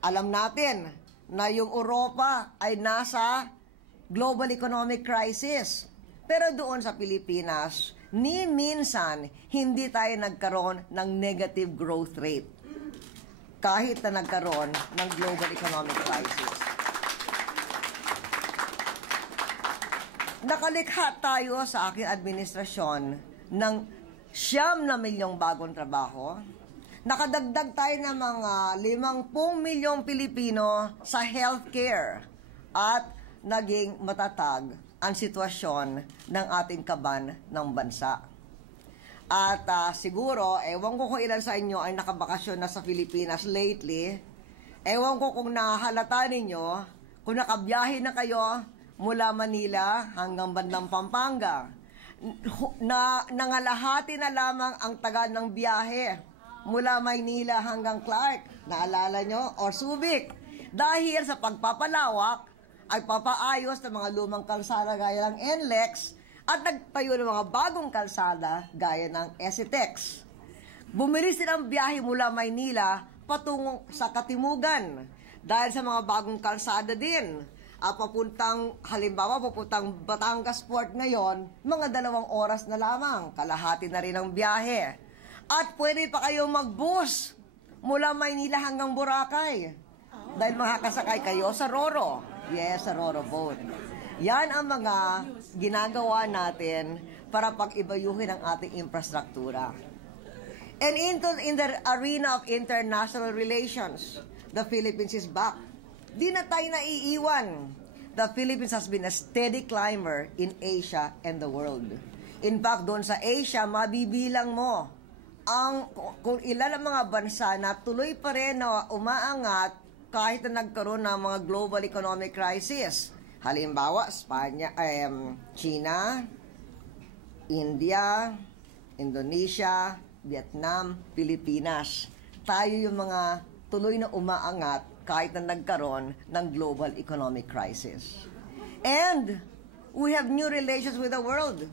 Alam natin na yung Europa ay nasa global economic crisis. Pero doon sa Pilipinas, ni minsan, hindi tayo nagkaroon ng negative growth rate. Kahit na nagkaroon ng global economic crisis. Nakalikha tayo sa aking administrasyon ng 9 milyong bagong trabaho. Nakadagdag tayo ng mga 50 milyong Pilipino sa healthcare at naging matatag ang sitwasyon ng ating kaban ng bansa. At siguro, ewan ko kung ilan sa inyo ay nakabakasyon na sa Pilipinas lately. Ewan ko kung nahalata ninyo, kung nakabiyahe na kayo mula Manila hanggang bandang Pampanga. Nangalahati na lamang ang tagal ng biyahe mula Maynila hanggang Clark. Naalala nyo? Or Subic. Dahil sa pagpapalawak, ay papaayos ng mga lumang kalsada gaya ng NLEX at nagtayo ng mga bagong kalsada gaya ng SETEX. Bumili silang biyahe mula Maynila patungo sa Katimugan dahil sa mga bagong kalsada din. Halimbawa, papuntang Batangas Port ngayon, mga 2 oras na lamang, kalahati na rin ang biyahe. At pwede pa kayong mag-bus mula Maynila hanggang Boracay dahil makakasakay kayo sa Roro. Yes, sa Roro boat. Yan ang mga ginagawa natin para pag-ibayuhin ang ating infrastruktura. And in the arena of international relations, the Philippines is back. Di na tayo naiiwan. The Philippines has been a steady climber in Asia and the world. In fact, doon sa Asia, mabibilang mo kung ilan ang mga bansa na tuloy pa rin na umaangat kahit na nagkaroon ng mga global economic crisis. Halimbawa, China, India, Indonesia, Vietnam, Pilipinas. Tayo yung mga tuloy na umaangat kahit na nagkaroon ng global economic crisis. And we have new relations with the world.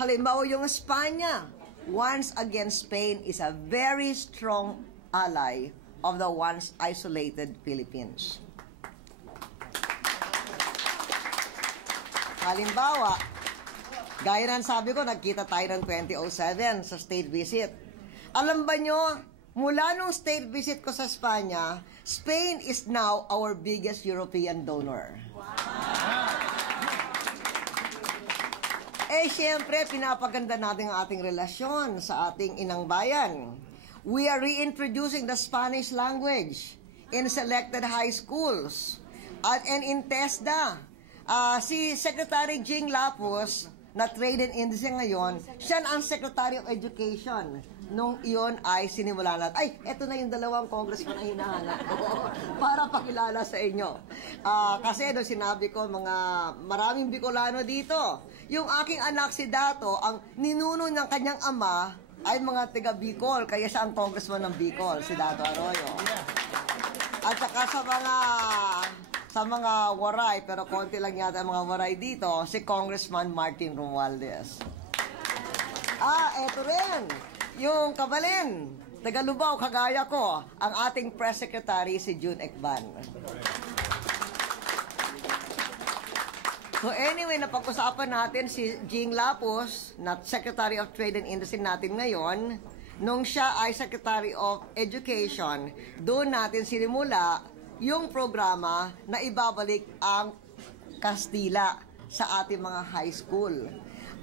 Halimbawa, yung Espanya. Once again, Spain is a very strong ally of the once isolated Philippines. Halimbawa, gaya ng sabi ko, nagkita tayo ng 2007 sa state visit. Alam ba nyo, mula nung state visit ko sa Espanya, Spain is now our biggest European donor. Wow! Siyempre, pinapaganda natin ang ating relasyon sa ating inang bayan. We are reintroducing the Spanish language in selected high schools. And in TESDA, si Secretary Jing Lapus, na Trade and Industry ngayon, siya ang Secretary of Education. Nung iyon ay sinimula natin. Eto na yung 2 congressman na hinahanap ko para pakilala sa inyo. Kasi doon sinabi ko, maraming Bicolano dito. Yung aking anak si Dato, ang ninuno ng kanyang ama, ay mga taga Bicol, kaya siya ang congressman ng Bicol, si Dato Arroyo. At saka sa mga waray, pero konti lang yata ang mga waray dito, si Congressman Martin Romualdez. Eto rin, yung Kabalin, taga Lubao, kagaya ko, ang ating press secretary si June Ekban. So anyway, napag-usapan natin si Jing Lapus, na Secretary of Trade and Industry natin ngayon. Nung siya ay Secretary of Education, doon natin sinimula yung programa na ibabalik ang Kastila sa ating mga high school.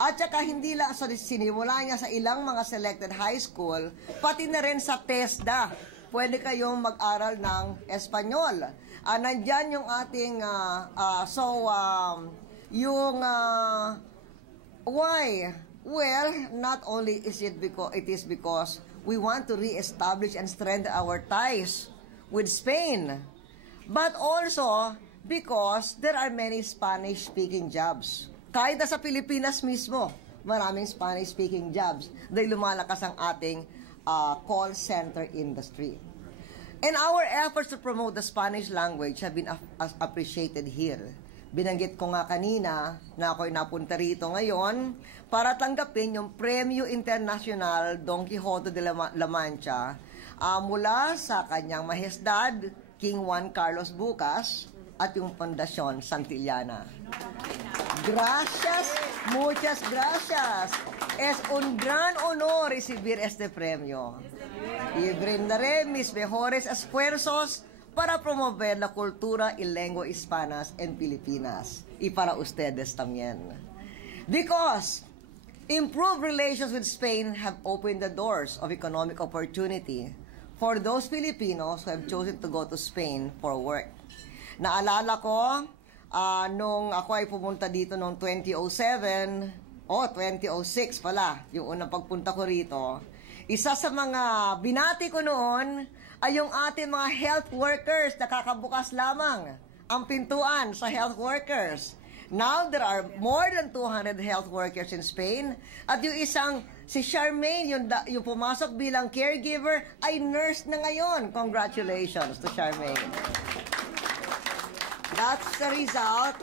At saka hindi lang sinimula niya sa ilang mga selected high school, pati na rin sa TESDA. Pwede kayong mag-aral ng Espanyol. Nandyan yung ating, why? Well, not only is it because we want to re-establish and strengthen our ties with Spain, but also because there are many Spanish-speaking jobs. Kahit sa Pilipinas mismo, maraming Spanish-speaking jobs dahil lumalakas ang ating call center industry. And our efforts to promote the Spanish language have been appreciated here. Binanggit ko nga kanina na ako'y napunta rito ngayon para tanggapin yung Premio Internacional Don Quixote de la Mancha mula sa kanyang Majesdad, King Juan Carlos Bucas at yung Pondasyon Santillana. Gracias, muchas gracias. Es un gran honor recibir este premio. Y brindaré mis mejores esfuerzos para promover la cultura y lengua hispanas en Pilipinas. Y para ustedes también. Because improved relations with Spain have opened the doors of economic opportunity for those Filipinos who have chosen to go to Spain for work. Naalala ko, nung ako ay pumunta dito noong 2006 pala, yung unang pagpunta ko rito, isa sa mga binati ko noon ay yung ating mga health workers na kakabukas lamang ang pintuan sa health workers. Now, there are more than 200 health workers in Spain. At yung isang, si Charmaine, yung pumasok bilang caregiver, ay nurse na ngayon. Congratulations to Charmaine. That's the result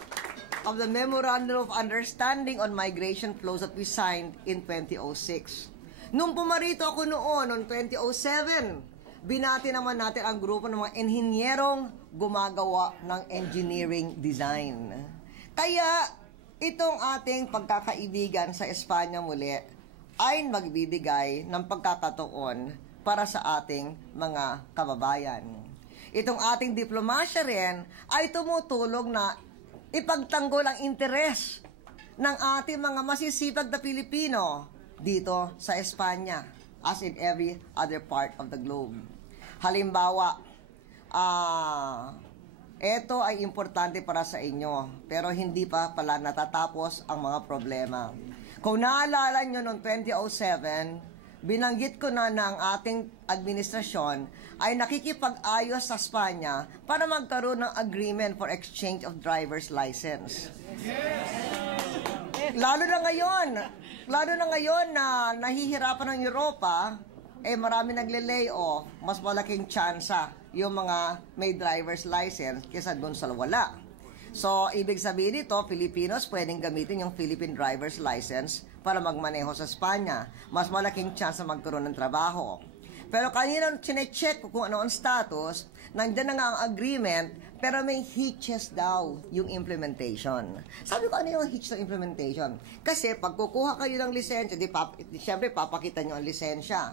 of the Memorandum of Understanding on Migration Flows that we signed in 2006. Nung pumarito ako noong 2007, binati naman natin ang grupo ng mga enhinyerong gumagawa ng engineering design. Kaya, itong ating pagkakaibigan sa Espanya muli ay magbibigay ng pagkakataon para sa ating mga kababayan. Itong ating diplomasya rin ay tumutulong na ipagtanggol ang interes ng ating mga masisipag na Pilipino dito sa Espanya, as in every other part of the globe. Halimbawa, ito ay importante para sa inyo, pero hindi pa pala natatapos ang mga problema. Kung naalala nyo noong 2007, binanggit ko na ng ating administrasyon ay nakikipag-ayos sa Espanya para magkaroon ng agreement for exchange of driver's license. Lalo na ngayon na nahihirapan ng Europa, marami nagle-lay off, mas malaking tsansa yung mga may driver's license kaysa dun sa wala. So, ibig sabihin nito, Filipinos pwedeng gamitin yung Philippine driver's license para magmaneho sa Espanya. Mas malaking chance na magkaroon ng trabaho. Pero kanina chinecheck ko kung ano ang status, nandiyan na nga ang agreement, pero may hitches daw yung implementation. Sabi ko, ano yung hitch ng implementation? Kasi pag kukuha kayo ng lisensya, siyempre papakita nyo ang lisensya.